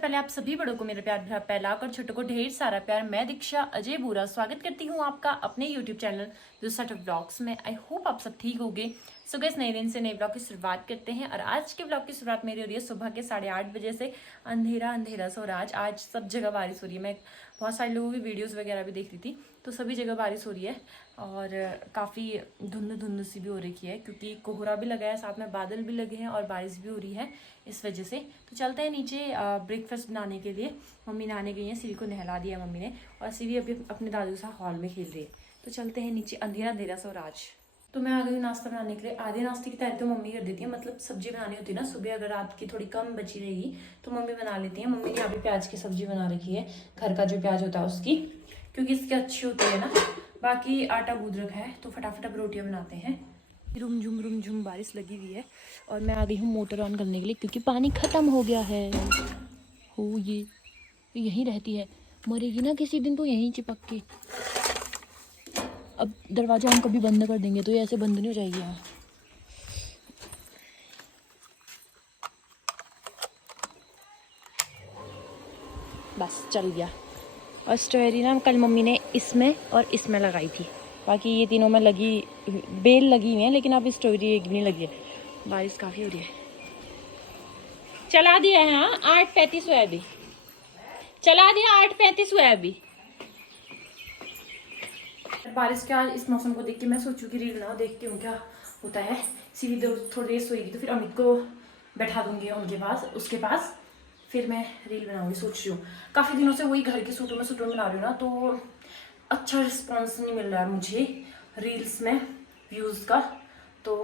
पहले आप सभी बड़ों को मेरा प्यार भरा पहलाक और छोटों को ढेर सारा प्यार। मैं दीक्षा अजय बूरा स्वागत करती हूँ आपका अपने YouTube चैनल दूसरा ब्लॉग्स में। आई होप आप सब ठीक होंगे। सो गाइस, नए दिन से नए ब्लॉग की शुरुआत करते हैं और आज के ब्लॉग की शुरुआत मेरी हो रही है सुबह के 8:30 बजे से। अंधेरा अंधेरा सा हो रहा है। आज सब जगह बारिश हो रही है। मैं बहुत सारे लोगों की वीडियोज़ वगैरह भी देख रही थी तो सभी जगह बारिश हो रही है और काफ़ी धुंध धुंध सी भी हो रखी है क्योंकि कोहरा भी लगा है, साथ में बादल भी लगे हैं और बारिश भी हो रही है इस वजह से। तो चलते हैं नीचे ब्रेकफास्ट बनाने के लिए। मम्मी नहाने गई हैं, सीवी को नहला दिया मम्मी ने और सीवी अभी अपने दादू के साथ हॉल में खेल रही है। तो चलते हैं नीचे। अंधेरा अंधेरा सा आज तो मैं आ गई नाश्ता बनाने के लिए। आधे नाश्ते की तैयारी तो मम्मी कर देती है, मतलब सब्जी बनानी होती है ना सुबह, अगर रात की थोड़ी कम बची रहेगी तो मम्मी बना लेती है। मम्मी ने यहाँ पे प्याज की सब्जी बना रखी है, घर का जो प्याज होता है उसकी, क्योंकि इसकी अच्छी होती है ना। बाकी आटा गूंद रखा है तो फटाफट अब रोटियाँ बनाते हैं। रुम झुम बारिश लगी हुई है और मैं आ गई हूँ मोटर ऑन करने के लिए क्योंकि पानी ख़त्म हो गया है। हो ये यहीं रहती है, मरेगी ना किसी दिन तो यहीं चिपक के। अब दरवाजा हम कभी बंद कर देंगे तो ये ऐसे बंद नहीं हो जाएगी यहाँ। बस चल गया। और स्ट्रॉबेरी ना कल मम्मी ने इसमें और इसमें लगाई थी, बाकी ये तीनों में लगी बेल लगी हुई है, लेकिन अब स्ट्रॉबेरी एक भी नहीं लगी है। बारिश काफ़ी हो रही है। चला दिया है। हाँ 8:35 हुआ है अभी, चला दिया 8:35 हुआ है अभी। बारिश के आज इस मौसम को देख के मैं सोचूं कि रील बनाओ, देखती हूँ क्या होता है। सीधी थोड़ी देर सोएगी तो फिर अमित को बैठा दूंगी उनके पास, उसके पास, फिर मैं रील बनाऊंगी सोच रही हूँ। काफ़ी दिनों से वही घर के सूटों में बना रही हूँ ना, तो अच्छा रिस्पॉन्स नहीं मिल रहा है मुझे रील्स में व्यूज़ का, तो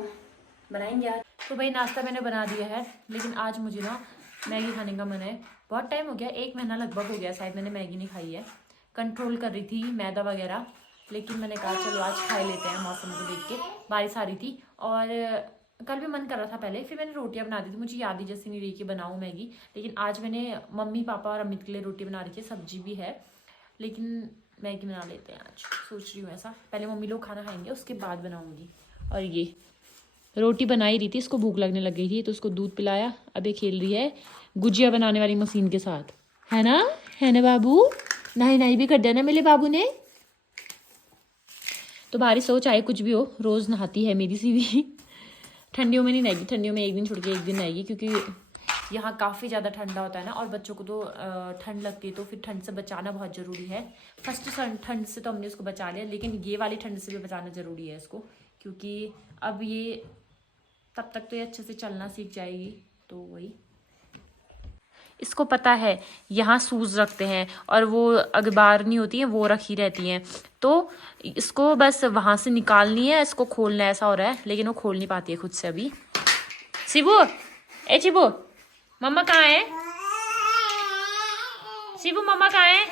बनाएंगे आज। तो भाई नाश्ता मैंने बना दिया है, लेकिन आज मुझे ना मैगी खाने का मन है। बहुत टाइम हो गया, 1 महीना लगभग हो गया शायद मैंने मैगी नहीं खाई है। कंट्रोल कर रही थी मैदा वगैरह, लेकिन मैंने कहा चलो आज खा लेते हैं मौसम को देख के। बारिश आ रही थी और कल भी मन कर रहा था पहले, फिर मैंने रोटियां बना दी थी। मुझे याद ही जैसे नहीं रही कि बनाऊँ मैगी, लेकिन आज मैंने मम्मी पापा और अमित के लिए रोटी बना रही थी, सब्जी भी है, लेकिन मैगी बना लेते हैं आज, सोच रही हूँ ऐसा। पहले मम्मी लोग खाना खाएंगे उसके बाद बनाऊँगी। और ये रोटी बना ही रही थी, इसको भूख लगने लग गई थी तो उसको दूध पिलाया। अब ये खेल रही है गुजिया बनाने वाली मशीन के साथ, है ना बाबू? नहीं भी कर दिया ना मेरे बाबू ने। तो बारिश हो चाहे कुछ भी हो, रोज़ नहाती है मेरी सीवी। ठंडियों में नहीं नहाएगी, ठंडियों में एक दिन छोड़ के एक दिन नहाएगी, क्योंकि यहाँ काफ़ी ज़्यादा ठंडा होता है ना और बच्चों को तो ठंड लगती है, तो फिर ठंड से बचाना बहुत ज़रूरी है। फर्स्ट ठंड से तो हमने उसको बचा लिया, लेकिन ये वाली ठंड से भी बचाना ज़रूरी है इसको, क्योंकि अब ये तब तक तो ये अच्छे से चलना सीख जाएगी। तो वही इसको पता है यहाँ सूज रखते हैं और वो अखबार नहीं होती है वो रखी रहती हैं, तो इसको बस वहाँ से निकालनी है, इसको खोलना ऐसा हो रहा है, लेकिन वो खोल नहीं पाती है खुद से अभी। शिबू, ए शिबू, मम्मा कहाँ है? शिबू मम्मा कहाँ है?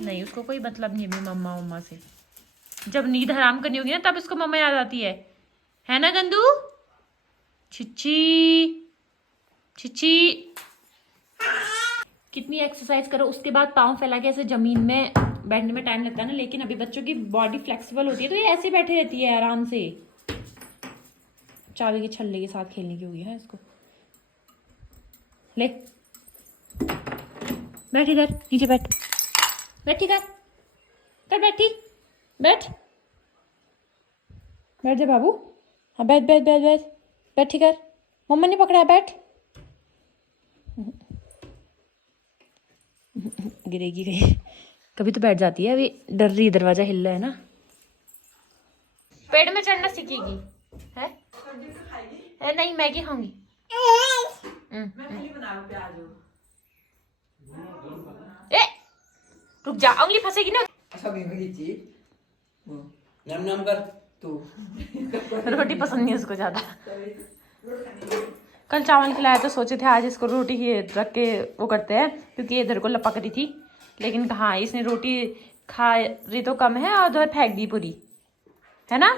नहीं, उसको कोई मतलब नहीं है मम्मा से। जब नींद हराम करनी होगी ना तब इसको मम्मा याद आती है ना गंदू? छिच्ची छिच्ची। कितनी एक्सरसाइज करो उसके बाद पाँव फैला के ऐसे जमीन में बैठने में टाइम लगता है ना, लेकिन अभी बच्चों की बॉडी फ्लेक्सिबल होती है तो ये ऐसे बैठे रहती है आराम से। चाबी के छल्ले के साथ खेलने की हुई है इसको। ले बैठ इधर, नीचे बैठ, बैठी कर बैठी, बैठ जा बाबू। हाँ बैठी कर, मम्मा ने पकड़ा है, बैठ। गिरेगी कहीं, कभी तो बैठ जाती है, अभी डर रही, दरवाजा हिल रहा है ना। पेड़ में चढ़ना सीखेगी है? नहीं मैगी खाऊंगी। ए रुक जा, उंगली फंसेगी ना। नम कर तू। रोटी पसंद नहीं है उसको ज्यादा। कल चावल खिलाया तो सोचे थे आज इसको रोटी ही रख के वो करते हैं, क्योंकि इधर को लपक रही थी, लेकिन कहाँ इसने रोटी खा रही तो कम है और उधर फेंक दी पूरी, है ना?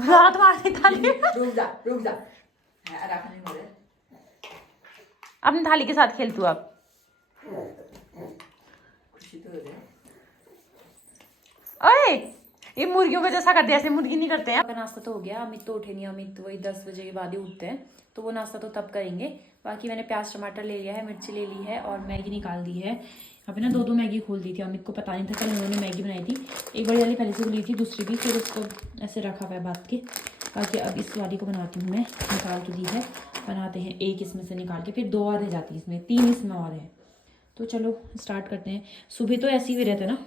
रात मारनी थाली। अपनी थाली के साथ खेल तू अब। ओए ये मुर्गियों का जैसा करते हैं, ऐसे मुर्गी नहीं करते हैं। नाश्ता तो हो गया, अमित तो उठे नहीं, अमित वही 10 बजे के बाद ही उठते हैं, तो वो नाश्ता तो तब करेंगे। बाकी मैंने प्याज टमाटर ले लिया है, मिर्ची ले ली है और मैगी निकाल दी है। अभी ना 2 मैगी खोल दी थी, अमित को पता नहीं था, कल उन्होंने मैगी बनाई थी, एक बड़ी वाली पहले से ली थी, दूसरी भी फिर उसको ऐसे रखा हुआ है बात के। बाकी अब इस वाली को बनाती हूँ मैं, निकाल के दी है, बनाते हैं एक इसमें से निकाल के, फिर 2 और रह जाती है इसमें, 3 इसमें और है। तो चलो स्टार्ट करते हैं। सुबह तो ऐसे ही रहता है ना,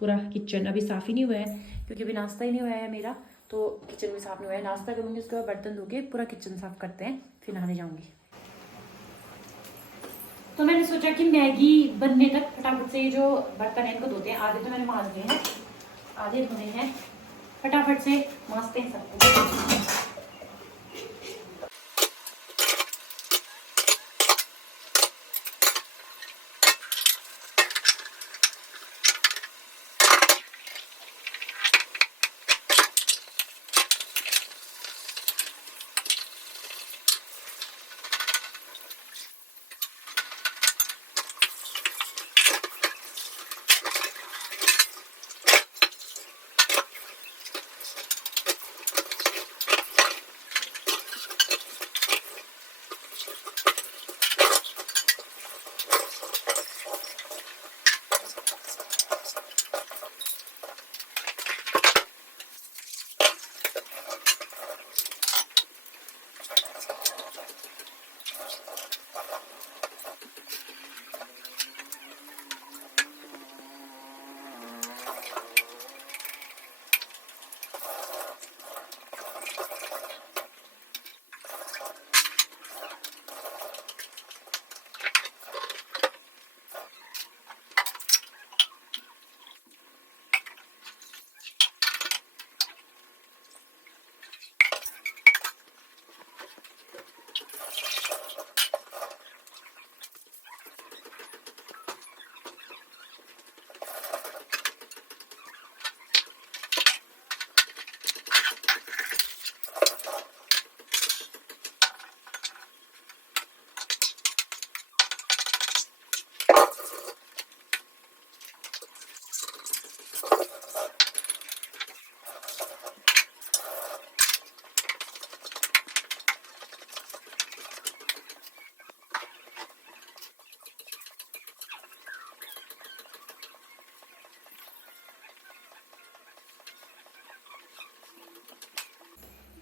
पूरा किचन अभी साफ़ ही नहीं हुआ है क्योंकि अभी नाश्ता ही नहीं हुआ है मेरा, तो किचन भी साफ़ नहीं हुआ है। नाश्ता करूँगी, उसके बाद बर्तन धो के पूरा किचन साफ़ करते हैं, फिर नहाने जाऊँगी। तो मैंने सोचा कि मैगी बनने तक फटाफट से जो बर्तन है इनको धोते हैं। आधे तो मैंने मांज लिए हैं, आधे धोने हैं, फटाफट से मांजते हैं सबको।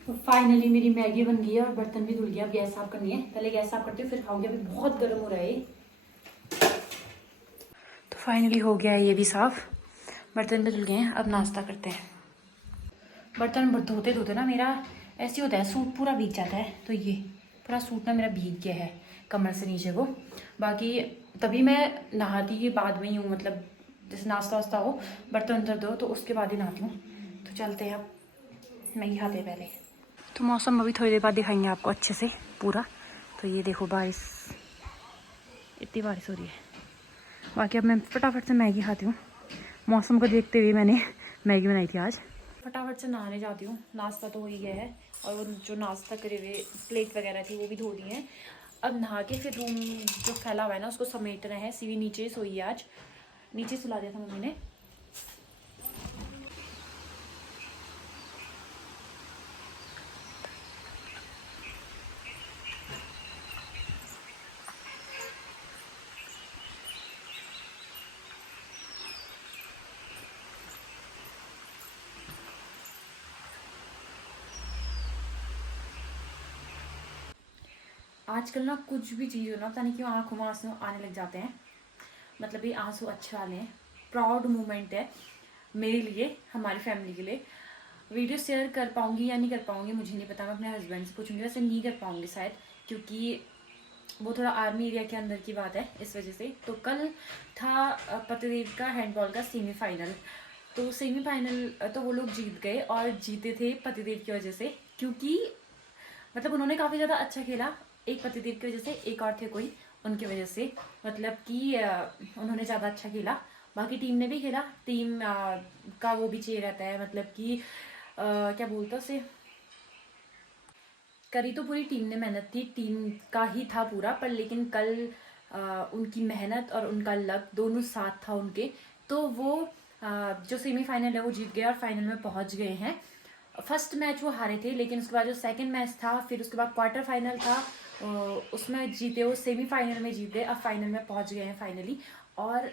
तो फाइनली मेरी मैगी बन गई है और बर्तन भी धुल गया। अब गैस साफ करनी है, पहले गैस साफ करती हूँ फिर खाऊंगी, अभी बहुत गर्म हो रहा है। तो फाइनली हो गया है ये भी साफ, बर्तन भी धुल गए हैं। अब नाश्ता करते हैं। बर्तन धोते धोते ना मेरा ऐसे होता है, सूट पूरा भीग जाता है, तो ये पूरा सूट ना मेरा भीग गया है कमर से नीचे को। बाकी तभी मैं नहाती के बाद में ही हूँ, मतलब जैसे नाश्ता वास्ता हो, बर्तन धो दो तो उसके बाद ही नहाती हूँ। तो चलते हैं, अब मैगी खाते हैं पहले। तो मौसम अभी थोड़ी देर बाद दिखाएंगे आपको अच्छे से पूरा। तो ये देखो बारिश, इतनी बारिश हो रही है। बाकी अब मैं फटाफट से मैगी खाती हूँ, मौसम को देखते हुए मैंने मैगी बनाई थी आज। फटाफट से नहाने जाती हूँ, नाश्ता तो हो ही गया है और वो जो नाश्ता करे हुए प्लेट वगैरह थी वो भी धो दी हैं। अब नहा के फिर रूम जो फैला हुआ है ना उसको समेटना है। सीवी नीचे सोई है, आज नीचे सुला दिया था मम्मी ने। आजकल ना कुछ भी चीज़ हो ना, पता नहीं क्यों आंखों में आंसू आने लग जाते हैं। मतलब ये आंसू अच्छे वाले हैं, प्राउड मोमेंट है मेरे लिए, हमारी फैमिली के लिए। वीडियो शेयर कर पाऊंगी या नहीं कर पाऊंगी मुझे नहीं पता, मैं अपने हस्बैंड से पूछूंगी। वैसे नहीं कर पाऊंगी शायद, क्योंकि वो थोड़ा आर्मी एरिया के अंदर की बात है, इस वजह से। तो कल था पतिदेव का हैंडबॉल का सेमीफाइनल, तो सेमीफाइनल तो वो लोग जीत गए और जीते थे पतिदेव की वजह से, क्योंकि मतलब उन्होंने काफ़ी ज़्यादा अच्छा खेला। एक पतिदेव की वजह से, एक और थे कोई उनकी वजह से, मतलब कि उन्होंने ज़्यादा अच्छा खेला। बाकी टीम ने भी खेला, टीम का वो भी चाहिए रहता है, मतलब कि क्या बोलते हैं उसे, करी तो पूरी टीम ने मेहनत थी, टीम का ही था पूरा, पर लेकिन कल उनकी मेहनत और उनका लक दोनों साथ था उनके, तो वो जो सेमीफाइनल है वो जीत गए और फाइनल में पहुंच गए हैं। फर्स्ट मैच वो हारे थे, लेकिन उसके बाद जो सेकंड मैच था, फिर उसके बाद क्वार्टर फाइनल था, उसमें जीते वो, सेमीफाइनल में जीत गए, अब फाइनल में पहुंच गए हैं फाइनली। और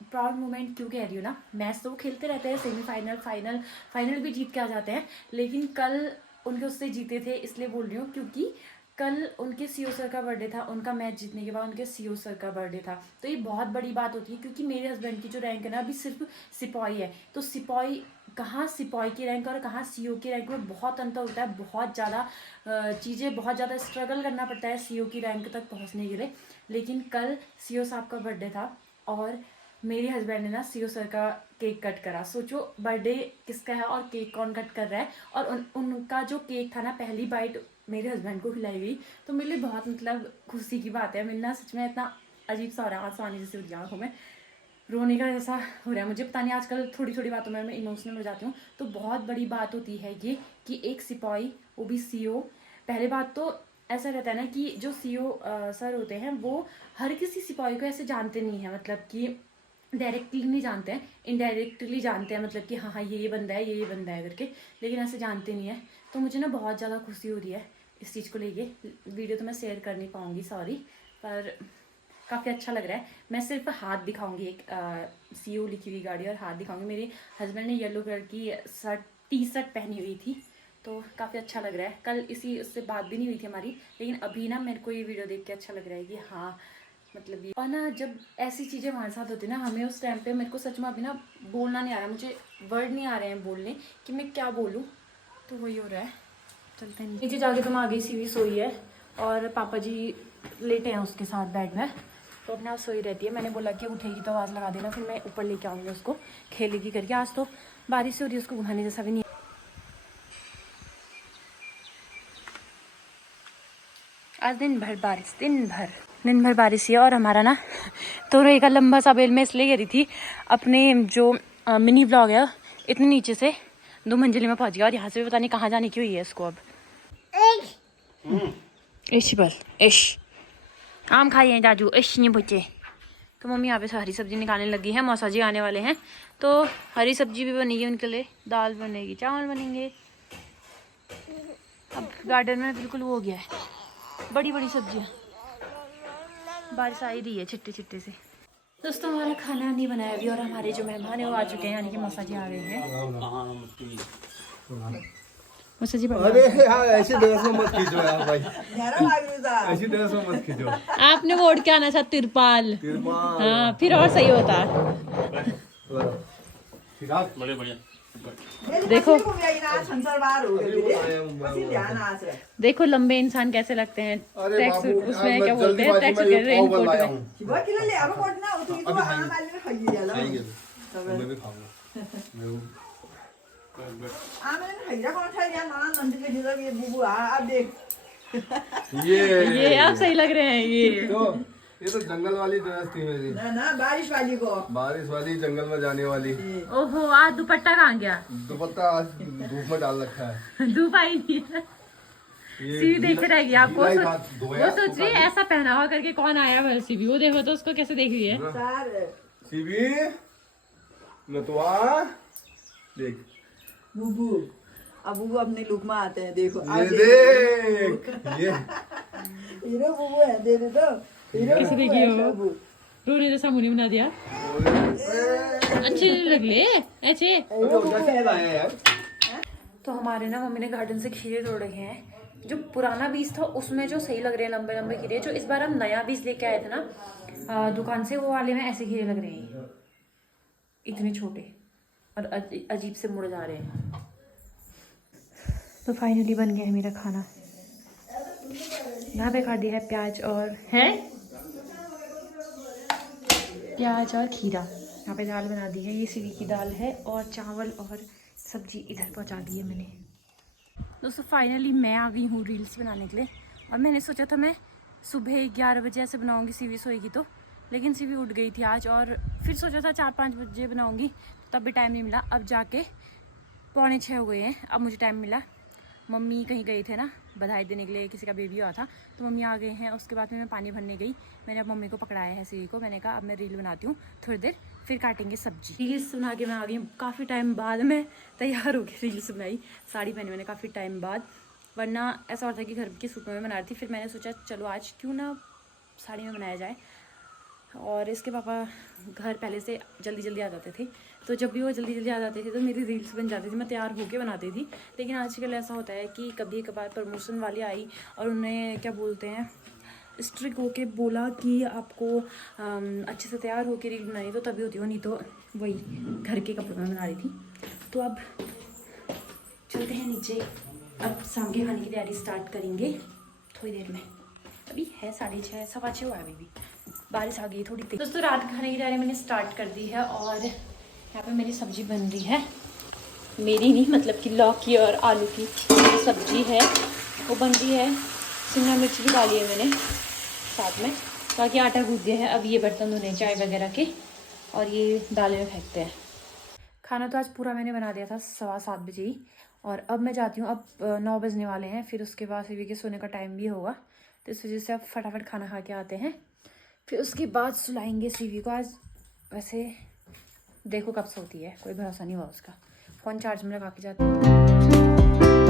प्राउड मोमेंट क्यों कह रही हूँ ना, मैच तो वो खेलते रहते हैं, सेमीफाइनल फाइनल भी जीत के आ जाते हैं, लेकिन कल उनके उससे जीते थे, इसलिए बोल रही हूँ क्योंकि कल उनके सीओ सर का बर्थडे था। उनका मैच जीतने के बाद उनके सीओ सर का बर्थडे था, तो ये बहुत बड़ी बात होती है, क्योंकि मेरे हस्बैंड की जो रैंक है ना अभी सिर्फ सिपाही है, तो सिपाही कहाँ सिपाही की रैंक और कहाँ सीओ की रैंक में बहुत अंतर होता है। बहुत ज़्यादा चीज़ें, बहुत ज़्यादा स्ट्रगल करना पड़ता है सीओ की रैंक तक पहुँचने के लिए। लेकिन कल सीओ साहब का बर्थडे था और मेरे हस्बैंड ने ना सीओ सर का केक कट करा। सोचो बर्थडे किसका है और केक कौन कट कर रहा है, और उनका जो केक था ना, पहली बाइट मेरे हस्बैंड को खिलाई गई, तो मेरे लिए बहुत मतलब खुशी की बात है। मेरे ना सच में इतना अजीब सा हो रहा है, आंसू आने जैसे उठ गया आंखों में, रोने का जैसा हो रहा है मुझे। पता नहीं आजकल थोड़ी थोड़ी बातों में मैं इमोशनल हो जाती हूँ, तो बहुत बड़ी बात होती है ये कि एक सिपाही, वो भी सीओ। पहले बात तो ऐसा रहता है ना कि जो सीओ सर होते हैं वो हर किसी सिपाही को ऐसे जानते नहीं है, मतलब कि डायरेक्टली नहीं जानते हैं, इनडायरेक्टली जानते हैं, मतलब कि हाँ हाँ ये बंदा है, ये बंदा है करके, लेकिन ऐसे जानते नहीं है। तो मुझे ना बहुत ज़्यादा खुशी हो रही है इस चीज़ को लेके। वीडियो तो मैं शेयर कर नहीं पाऊँगी, सॉरी, पर काफ़ी अच्छा लग रहा है। मैं सिर्फ हाथ दिखाऊंगी, एक सीओ लिखी हुई गाड़ी और हाथ दिखाऊंगी। मेरे हस्बैंड ने येलो कलर की टी शर्ट पहनी हुई थी, तो काफ़ी अच्छा लग रहा है। कल इसी उससे बात भी नहीं हुई थी हमारी, लेकिन अभी ना मेरे को ये वीडियो देख के अच्छा लग रहा है कि हाँ मतलब ये। और ना जब ऐसी चीज़ें हमारे साथ होती है ना, हमें उस टाइम पे, मेरे को सच में अभी ना बोलना नहीं आ रहा, मुझे वर्ड नहीं आ रहे हैं बोलने कि मैं क्या बोलूँ, तो वही हो रहा है। चलते हैं नीचे जाके, तो मैं आ गई, सीवी सोई है और पापा जी लेटे हैं उसके साथ बेड में, तो अपने आप सोई रहती है। मैंने बोला कि उठेगी तो आवाज़ लगा देना, फिर मैं ऊपर लेके आऊँगी उसको, खेलेगी करके। आज तो बारिश हो रही है, उसको घुमाने जैसा भी नहीं। आज दिन भर बारिश, दिन भर बारिश ही है। और हमारा ना तो एक लंबा सा बेल मैं इसलिए करी थी, अपने जो मिनी ब्लॉग है इतने नीचे से 2 मंजिले में पहुंच गया, और यहाँ से भी पता नहीं कहाँ जाने की हुई है इसको अब। इश बस इश आम खाइए हैं जाजू, इश नहीं बचे। तो मम्मी यहाँ पे हरी सब्जी निकालने लगी है, मौसा जी आने वाले हैं, तो हरी सब्जी भी बनेगी उनके लिए, दाल बनेगी, चावल बनेंगे। अब गार्डन में बिल्कुल वो हो गया है, बड़ी बड़ी सब्जियाँ। बारिश आ ही रही है छिट्टे छिट्टे से। दोस्तों हमारा खाना नहीं बनाया अभी, और हमारे जो मेहमान है वो आ चुके हैं, यानी कि मौसा जी आ गए हैं। मौसा जी अरे यार ऐसी ड्रेस में मत खींचो यार भाई, ऐसी ड्रेस में मत खींचो। आपने वोट क्या आना था, तिरपाल। हाँ फिर और सही होता। बड़े बढ़िया। देखो देखो लंबे इंसान कैसे लगते हैं, ट्रैक सूट, उसमें क्या बोलते हैं, ट्रैक सूट कह रहे हैं, रेनकोट में। ये आप सही लग रहे हैं। ये तो जंगल वाली ड्रेस थी मेरी, ना बारिश वाली जंगल में जाने वाली। ओहो आज दुपट्टा कहाँ गया? दुपट्टा आज धूप में डाल रखा है। धूप आई नहीं है, सीवी देखते रहेगी आपको। वो सोच रही है ऐसा पहनावा करके कौन आया है सीवी, वो देखो तो उसको कैसे देख रही है। सीवी नतवा देख, बुबू अब बुबू अपने लुक में आते हैं, देखो ये देख, ये हीरो बुबू है, दे तो कैसे देखिए वो रोने जैसा मुनी बना दिया, अच्छे लग ले ऐसे। तो हमारे ना मम्मी ने गार्डन से खीरे तोड़ रखे हैं। जो पुराना बीज था उसमें जो सही लग रहे हैं लंबे लंबे खीरे, जो इस बार हम नया बीज लेके आए थे ना दुकान से, वो वाले में ऐसे खीरे लग रहे हैं, इतने छोटे और अजीब से मुड़ जा रहे हैं। तो फाइनली बन गया है मेरा खाना। यहाँ पे काट दिया है प्याज और खीरा। यहाँ पे दाल बना दी है, ये सीवी की दाल है, और चावल और सब्जी इधर पहुँचा दी है मैंने। दोस्तों फाइनली मैं आ गई हूँ रील्स बनाने के लिए, और मैंने सोचा था मैं सुबह 11 बजे ऐसे बनाऊँगी, सीवी सोएगी तो, लेकिन सीवी उठ गई थी आज, और फिर सोचा था 4-5 बजे बनाऊँगी, तब भी टाइम नहीं मिला। अब जाके 5:45 हो गए हैं, अब मुझे टाइम मिला। मम्मी कहीं गए थे ना बधाई देने के लिए, किसी का बेबी हुआ था, तो मम्मी आ गए हैं। उसके बाद में मैं पानी भरने गई, मैंने अब मम्मी को पकड़ाया है सीवी को। मैंने कहा अब मैं रील बनाती हूँ थोड़ी देर, फिर काटेंगे सब्जी। रील्स बना के मैं आ गई हूँ, काफ़ी टाइम बाद मैं तैयार हो गई। रील्स बनाई, साड़ी पहनी मैंने काफ़ी टाइम बाद, वरना ऐसा होता है कि घर के सूटों में बना रही थी। फिर मैंने सोचा चलो आज क्यों ना साड़ी में बनाया जाए। और इसके पापा घर पहले से जल्दी जल्दी आ जाते थे, तो जब भी वो जल्दी जल्दी आ जाते थे तो मेरी रील्स बन जाती थी, मैं तैयार होके बनाती थी। लेकिन आजकल ऐसा होता है कि कभी कभार प्रमोशन वाली आई और उन्हें क्या बोलते हैं, स्ट्रिक होके बोला कि आपको अच्छे से तैयार होके रील बनानी, तो तभी होती हो, नहीं तो वही घर के कपड़ों में बना रही थी। तो अब चलते हैं नीचे, अब शाम के खाने की तैयारी स्टार्ट करेंगे थोड़ी देर में। अभी है 6:30, 6:15 हुआ है, अभी भी बारिश आ गई थोड़ी तेज। दोस्तों रात के खाने की तैयारी मैंने स्टार्ट कर दी है और यहाँ पे मेरी सब्जी बन रही है, मेरी नहीं मतलब कि लौकी और आलू की सब्जी है वो बन रही है। शिमला मिर्च भी डाली है मैंने साथ में, बाकी आटा गूंथ दिया है। अब ये बर्तन धोने चाय वगैरह के, और ये दालें में फेंकते हैं। खाना तो आज पूरा मैंने बना दिया था 7:15 बजे ही, और अब मैं जाती हूँ। अब 9 बजने वाले हैं, फिर उसके बाद सीवी के सोने का टाइम भी होगा, तो इस वजह से अब फटाफट खाना खा के आते हैं, फिर उसके बाद सुलाएंगे सीवी को। आज वैसे देखो कब सोती है, कोई भरोसा नहीं हुआ उसका। फ़ोन चार्ज में लगा के जाती हूँ।